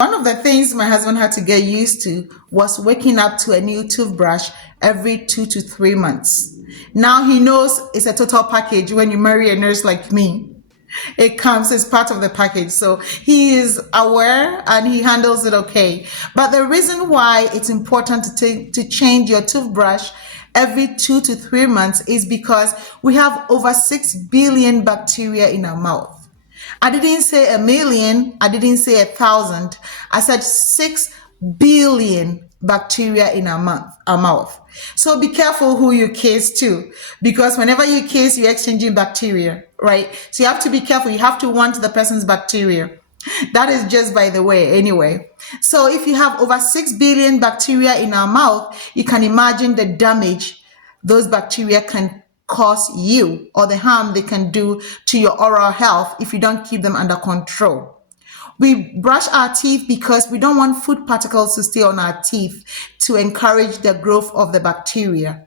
One of the things my husband had to get used to was waking up to a new toothbrush every 2 to 3 months. Now he knows it's a total package when you marry a nurse like me. It comes as part of the package. So he is aware and he handles it okay. But the reason why it's important to change your toothbrush every 2 to 3 months is because we have over 6 billion bacteria in our mouth. I didn't say a million, I didn't say 1,000. I said 6 billion bacteria in our mouth. So be careful who you kiss to, because whenever you kiss, you're exchanging bacteria, right? So you have to be careful. You have to want the person's bacteria. That is just by the way, anyway. So if you have over 6 billion bacteria in our mouth, you can imagine the damage those bacteria can cause you, or the harm they can do to your oral health if you don't keep them under control. We brush our teeth because we don't want food particles to stay on our teeth to encourage the growth of the bacteria.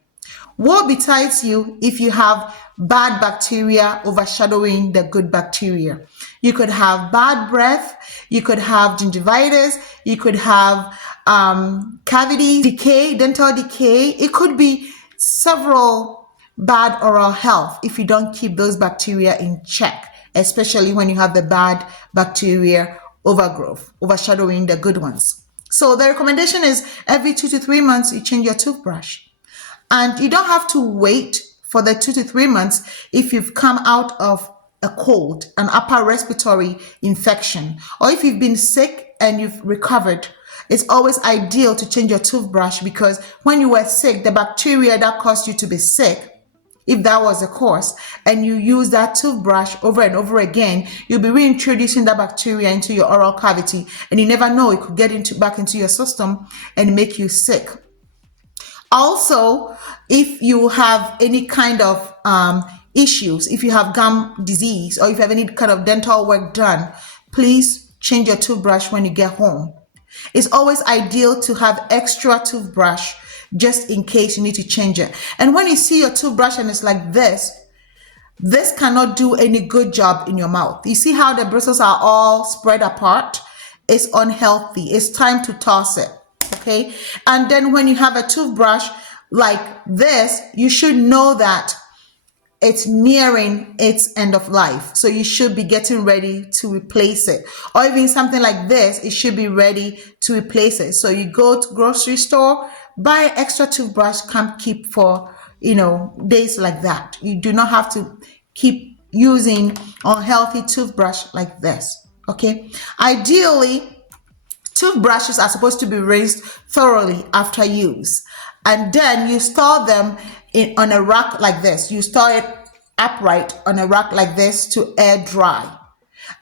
Woe betides you if you have bad bacteria overshadowing the good bacteria. You could have bad breath, you could have gingivitis, you could have cavity decay, dental decay. It could be several bad oral health if you don't keep those bacteria in check, especially when you have the bad bacteria overgrowth overshadowing the good ones. So the recommendation is every 2 to 3 months you change your toothbrush. And you don't have to wait for the 2 to 3 months if you've come out of a cold, an upper respiratory infection, or if you've been sick and you've recovered. It's always ideal to change your toothbrush, because when you were sick, the bacteria that caused you to be sick, if that was the cause, and you use that toothbrush over and over again, you'll be reintroducing that bacteria into your oral cavity, and you never know, it could get back into your system and make you sick. Also, if you have any kind of issues, if you have gum disease, or if you have any kind of dental work done, please change your toothbrush when you get home. It's always ideal to have extra toothbrush just in case you need to change it. And when you see your toothbrush and it's like this cannot do any good job in your mouth. You see how the bristles are all spread apart? It's unhealthy. It's time to toss it. Okay. And then when you have a toothbrush like this, you should know that it's nearing its end of life. So you should be getting ready to replace it. Or even something like this, it should be ready to replace it. So you go to grocery store, buy extra toothbrush, come keep for, days like that. You do not have to keep using unhealthy toothbrush like this. Okay. Ideally, toothbrushes are supposed to be rinsed thoroughly after use. And then you store them on a rack like this. You store it upright on a rack like this to air dry.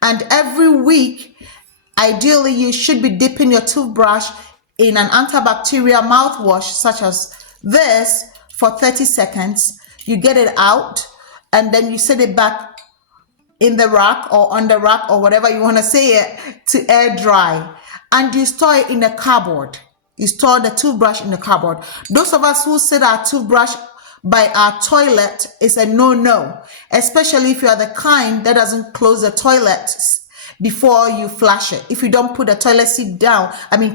And every week, ideally, you should be dipping your toothbrush in an antibacterial mouthwash such as this for 30 seconds. You get it out, and then you set it back in the rack or on the rack or whatever you want to say it to air dry. And you store it in a cupboard. You store the toothbrush in the cupboard. Those of us who set our toothbrush by our toilet is a no-no, especially if you are the kind that doesn't close the toilet before you flush it. If you don't put the toilet seat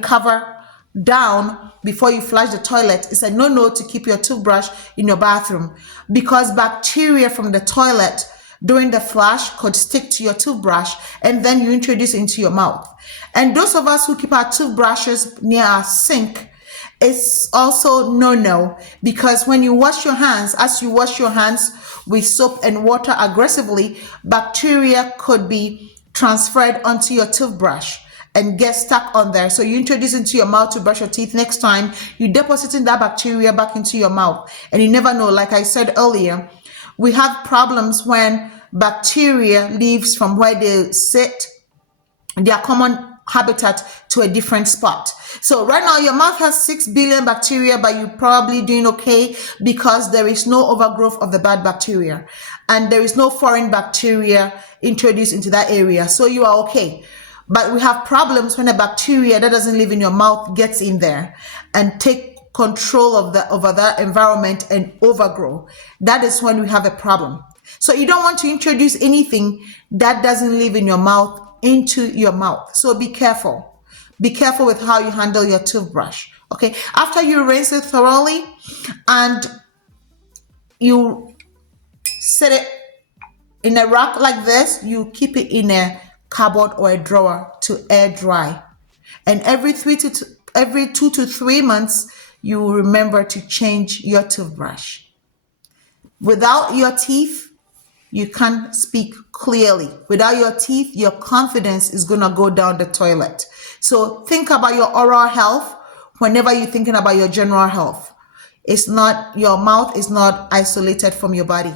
cover down before you flush the toilet, it's a no-no to keep your toothbrush in your bathroom, because bacteria from the toilet during the flush could stick to your toothbrush, and then you introduce it into your mouth. And those of us who keep our toothbrushes near our sink, it's also no-no, because when you wash your hands, as you wash your hands with soap and water aggressively, bacteria could be transferred onto your toothbrush and get stuck on there. So you introduce it into your mouth to brush your teeth. Next time, you depositing that bacteria back into your mouth, and you never know. Like I said earlier, we have problems when bacteria leaves from where they sit, their common habitat, to a different spot. So right now your mouth has 6 billion bacteria, but you're probably doing okay because there is no overgrowth of the bad bacteria and there is no foreign bacteria introduced into that area. So you are okay. But we have problems when a bacteria that doesn't live in your mouth gets in there and take control of that environment and overgrow. That is when we have a problem. So you don't want to introduce anything that doesn't live in your mouth into your mouth. So be careful. Be careful with how you handle your toothbrush. Okay, after you rinse it thoroughly and you set it in a rack like this, you keep it in a cupboard or a drawer to air dry. And every 2 to 3 months, you will remember to change your toothbrush. Without your teeth, you can't speak clearly. Without your teeth, your confidence is going to go down the toilet. So think about your oral health whenever you're thinking about your general health. It's not, your mouth is not isolated from your body.